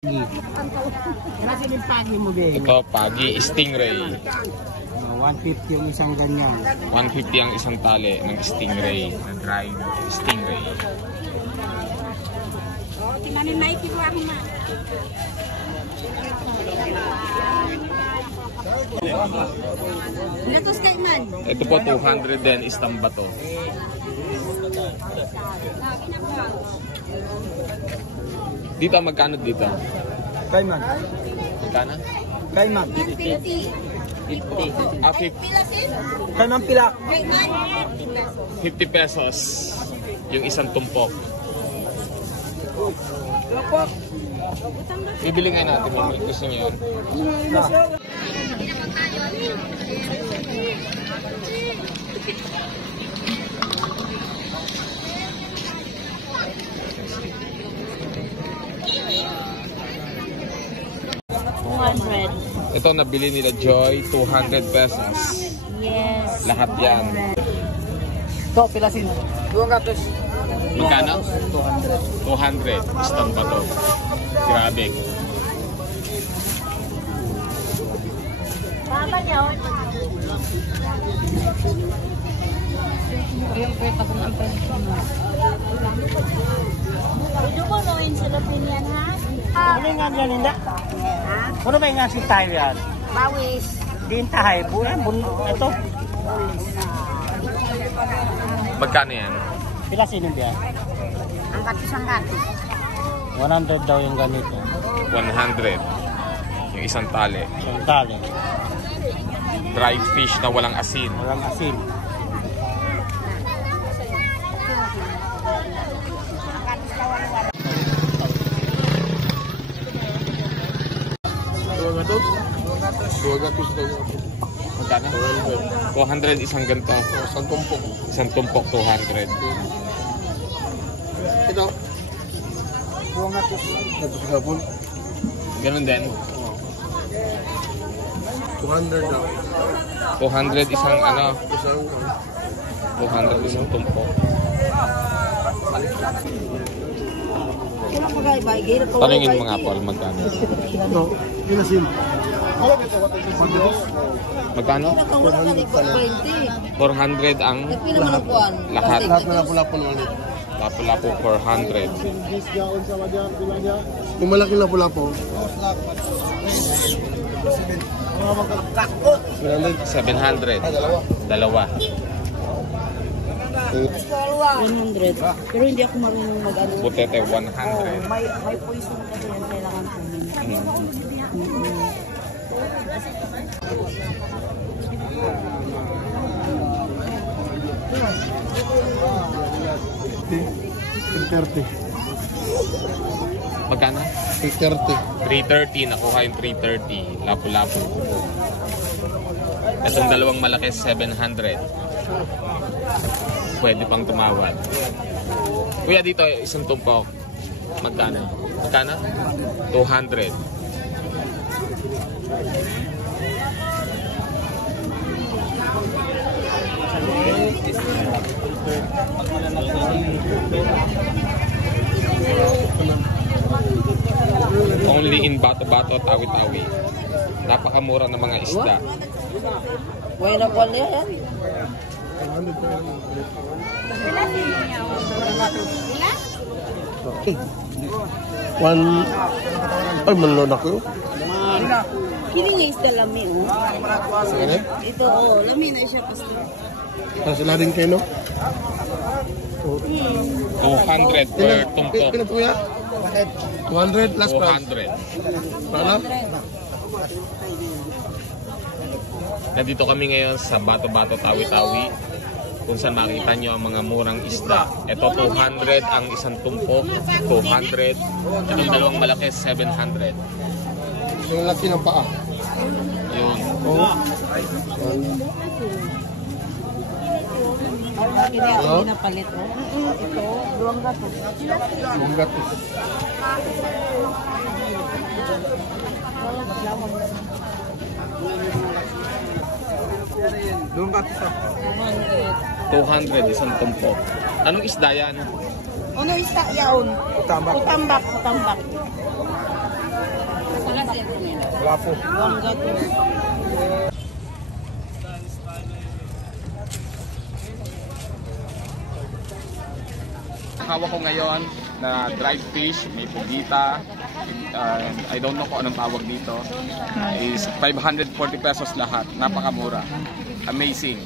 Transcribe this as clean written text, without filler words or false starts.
Ito, pagi, stingray. 150 yung isang ganyan. 150 ang isang tali ng stingray, na dried stingray. Ito po 200 din, isang bato. Dito, magkano dito? Kaiman. Magkano? Kaiman. 50. Ah, 50. Kaiman pila. 50 pesos. Yung isang tumpok. Bibili nga natin. Gusto nyo yun? Ito nabili nila Joy, 200 pesos. Yes. Lahat yan. Ito, pilasin. 200. Magkano? 200. Isang bato. Grabe. Mama niya. Ayun po yung ang presyo mo. Ito po nawin sa lapinian ha? Ano nga yan, Linda? Ano ba yung si tayo yan? Bawis. Dintahay. Ito. Magkano yan? Pilasin yung biya? Ang katis ang katis. 100 daw yung ganito. 100. Yung isang tali. Isang tali. Dried fish na walang asin. Walang asin. Magkano? 200 isang ganito. Isang tumpok. Isang tumpok 200. Ito. 200. Ganun din. 200 daw. 200 isang ano? 200 isang tumpok. Tanungin mga Paul, magkano? No, pilasin. Magkano? 400 ang lahat. Lapu-lapu ulit. Lapu-lapu 400. Kung malaki lapu-lapu. 700. Dalawa. 100. Pero hindi ako marunong mag-ano. Butete 100. May poison kasi yan kailangan kunin. Magkano? 330. Nakuha yung 330. Lapu-lapu. Itong dalawang malaki 700. Pwede pang tumawad. Kuya, dito isang tumpok. Magkano? Magkano? 200. Only in Bato-Bato, Tawi-Tawi. Napakamura ng mga isda. Buena po yan. Ay, manlon ako. Kini nga isda lami. Ito, lami na siya pasti. Tapos sila rin kayo, no? 200 per tumpok. Kailan po yan? 200 plus 200. Para? Nandito kami ngayon sa Bato-Bato, Tawi-Tawi, kung saan makita nyo ang mga murang isda. Ito 200 ang isang tumpok, 200. Itong dalawang malaki 700. Yung laki ng paa. Yun. Hindi na palit. Ito, duwang gato. Yung gato. Doon ba ito? 200 isang tumpok. Anong isda yan? Ano isda yaon? Utambak. Utambak, utambak. Guwapo. Bongga to. Hawak ko ngayon na dried fish, may pugita, I don't know kung anong tawag dito, is 540 pesos lahat. Napakamura. Amazing.